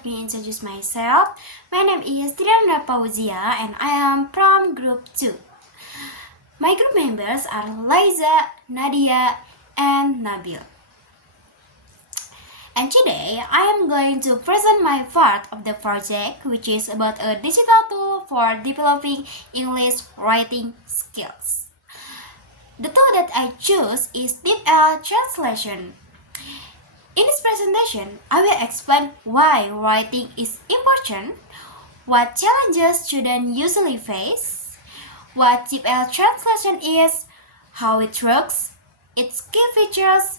let me introduce myself. My name is Tirana Pauzia and I am from Group 2. My group members are Liza, Nadia, and Nabil. And today I am going to present my part of the project, which is about a digital tool for developing English writing skills. The tool that I choose is DeepL Translation. In this presentation, I will explain why writing is important, what challenges students usually face, what DeepL Translation is, how it works, its key features,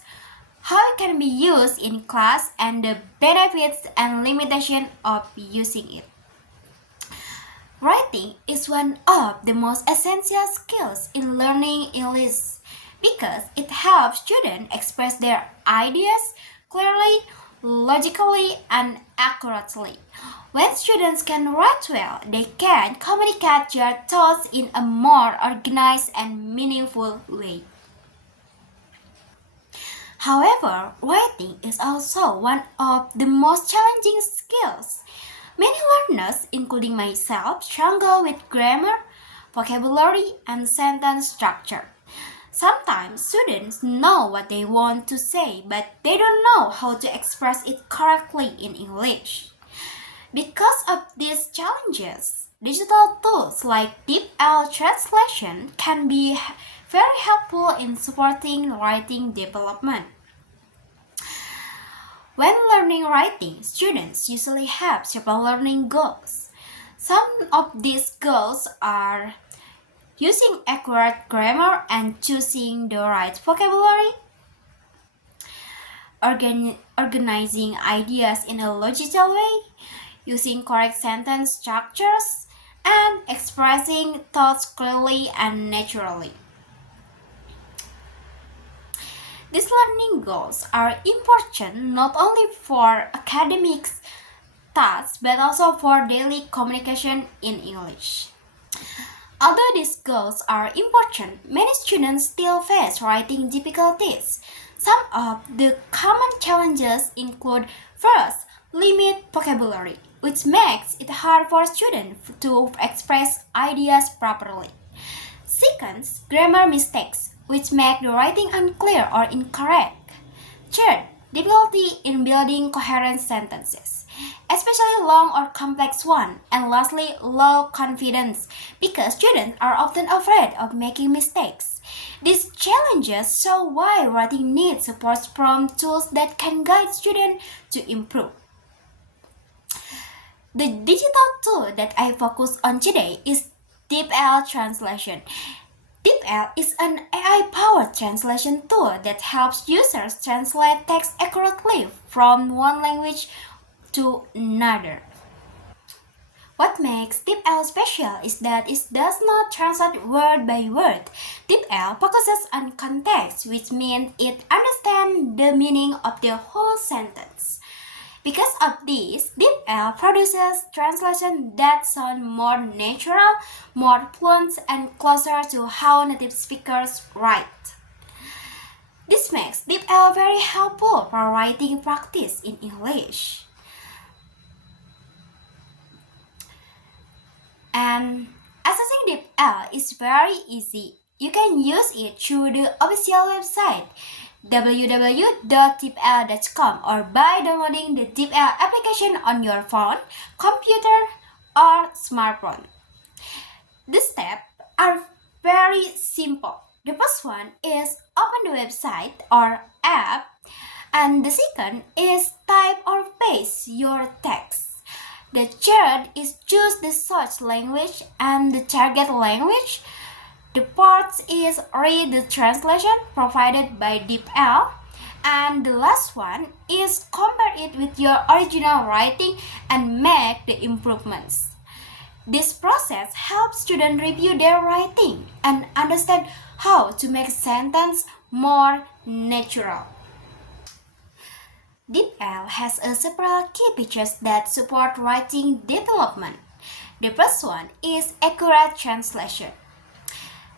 how it can be used in class, and the benefits and limitations of using it. Writing is one of the most essential skills in learning English because it helps students express their ideas clearly, logically, and accurately. When students can write well, they can communicate their thoughts in a more organized and meaningful way. However, writing is also one of the most challenging skills. Many learners, including myself, struggle with grammar, vocabulary, and sentence structure. Sometimes students know what they want to say, but they don't know how to express it correctly in English. Because of these challenges, digital tools like DeepL Translation can be very helpful in supporting writing development. When learning writing, students usually have several learning goals. Some of these goals are using accurate grammar and choosing the right vocabulary, organizing ideas in a logical way, using correct sentence structures, and expressing thoughts clearly and naturally. These learning goals are important not only for academic tasks but also for daily communication in English. Although these goals are important, many students still face writing difficulties. Some of the common challenges include: first, limit vocabulary, which makes it hard for students to express ideas properly. Second, grammar mistakes, which make the writing unclear or incorrect. Third, difficulty in building coherent sentences, especially long or complex ones. And lastly, low confidence, because students are often afraid of making mistakes. These challenges show why writing needs support from tools that can guide students to improve. The digital tool that I focus on today is DeepL Translation. DeepL is an AI-powered translation tool that helps users translate text accurately from one language to another. What makes DeepL special is that it does not translate word by word. DeepL focuses on context, which means it understands the meaning of the whole sentence. Because of this, DeepL produces translations that sound more natural, more fluent, and closer to how native speakers write. This makes DeepL very helpful for writing practice in English. And accessing DeepL is very easy. You can use it through the official website www.deepl.com or by downloading the DeepL application on your phone, computer, or smartphone. The steps are very simple. The first one is open the website or app, and the second is type or paste your text. The third is choose the search language and the target language. The fourth is read the translation provided by DeepL. And the last one is compare it with your original writing and make the improvements. This process helps students review their writing and understand how to make sentence more natural. DeepL has several key features that support writing development. The first one is accurate translation.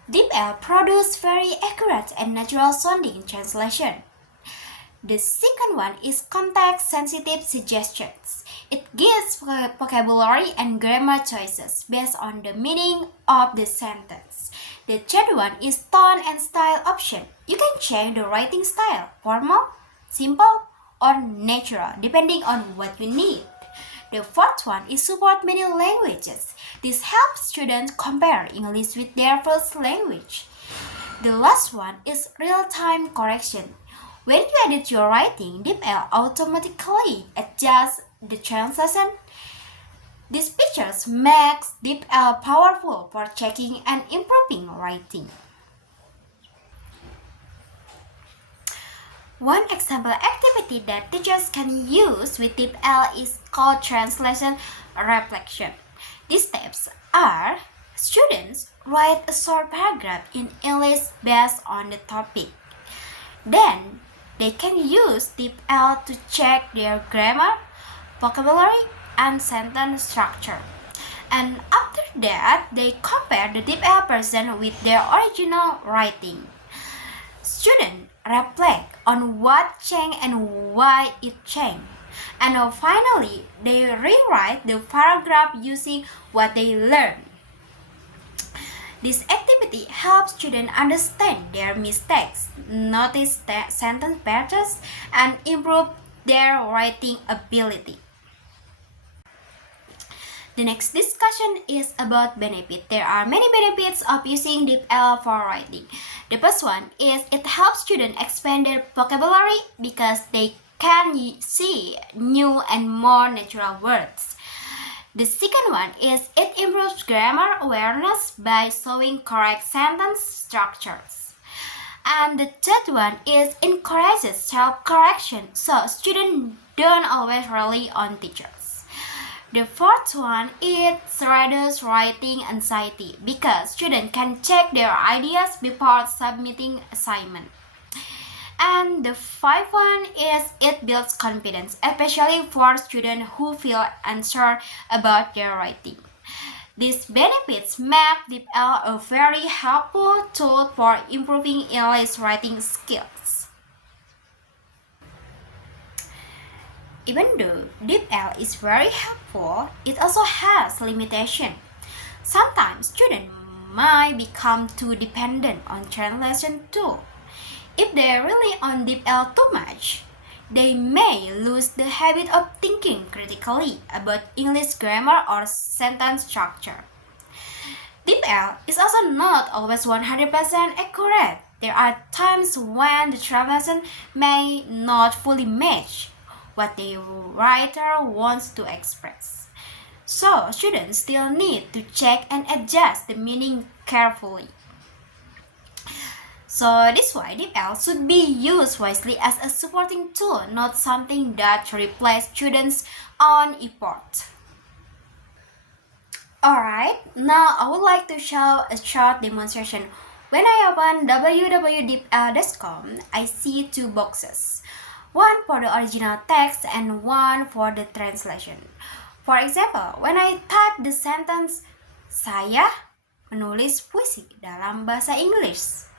DeepL produces very accurate and natural sounding translation. The second one is context-sensitive suggestions. It gives vocabulary and grammar choices based on the meaning of the sentence. The third one is tone and style option. You can change the writing style, formal, simple, or natural, depending on what you need. The fourth one is support many languages. This helps students compare English with their first language. The last one is real-time correction. When you edit your writing, DeepL automatically adjusts the translation. These features makes DeepL powerful for checking and improving writing. One example activity that teachers can use with DeepL is called translation reflection. These steps are: students write a short paragraph in English based on the topic. Then, they can use DeepL to check their grammar, vocabulary, and sentence structure. And after that, they compare the DeepL version with their original writing. Students reflect on what changed and why it changed. And finally, they rewrite the paragraph using what they learned. This activity helps students understand their mistakes, notice sentence patterns, and improve their writing ability. The next discussion is about benefit. There are many benefits of using DeepL for writing. The first one is it helps students expand their vocabulary because they can see new and more natural words. The second one is it improves grammar awareness by showing correct sentence structures. And the third one is encourages self-correction so students don't always rely on teachers. The fourth one is reduces writing anxiety because students can check their ideas before submitting assignment. And the fifth one is it builds confidence, especially for students who feel unsure about their writing. These benefits make DeepL a very helpful tool for improving English writing skills. Even though DeepL is very helpful, it also has limitations. Sometimes students might become too dependent on translation tools. If they rely on DeepL too much, they may lose the habit of thinking critically about English grammar or sentence structure. DeepL is also not always 100% accurate. There are times when the translation may not fully match what the writer wants to express. So, students still need to check and adjust the meaning carefully. So this is why DeepL should be used wisely as a supporting tool, not something that replaces students' own effort. Alright, now I would like to show a short demonstration. When I open www.deepl.com, I see two boxes. One for the original text and one for the translation. For example, when I type the sentence, saya menulis puisi dalam bahasa Inggris.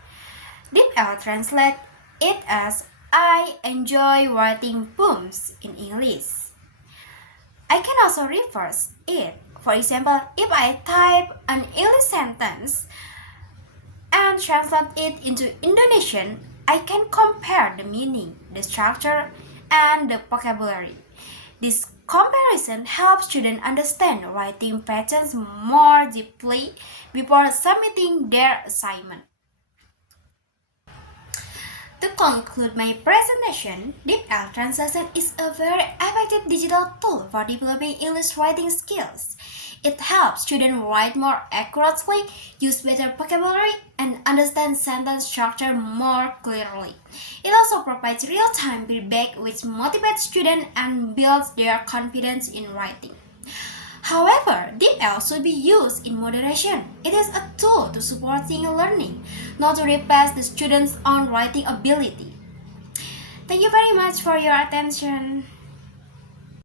DeepL translate it as I enjoy writing poems in English. I can also reverse it. For example, if I type an English sentence and translate it into Indonesian, I can compare the meaning, the structure, and the vocabulary. This comparison helps students understand writing patterns more deeply before submitting their assignment. To conclude my presentation, DeepL Translation is a very effective digital tool for developing English writing skills. It helps students write more accurately, use better vocabulary, and understand sentence structure more clearly. It also provides real-time feedback which motivates students and builds their confidence in writing. However, DeepL should be used in moderation. It is a tool to support learning, not to replace the student's own writing ability. Thank you very much for your attention.